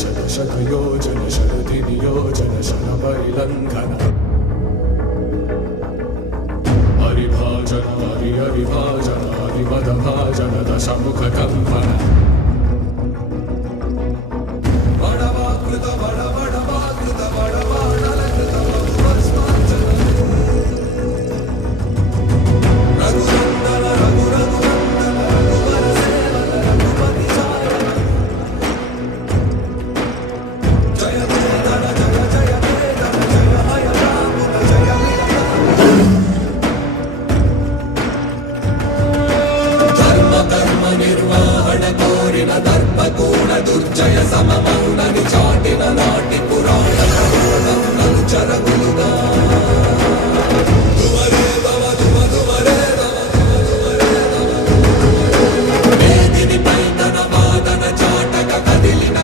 शत शतयोजन शरदिनियोजन शरपरिलङ्घन हरिभाजन हरिभाजन हरिमदभाजन दशमुखकम्पन बडवाकृत बडवाकृत बडवानलकृत बहुवस्मार्जन रघुनन्दन रघुरघुनन्दन रघुवरसेवन रघुपति चारण जय वेदन जय जय वेदन जय हय रामुन जय वीर धर्म निर्वहण कोरिन दर्पगुण दुर्जय समम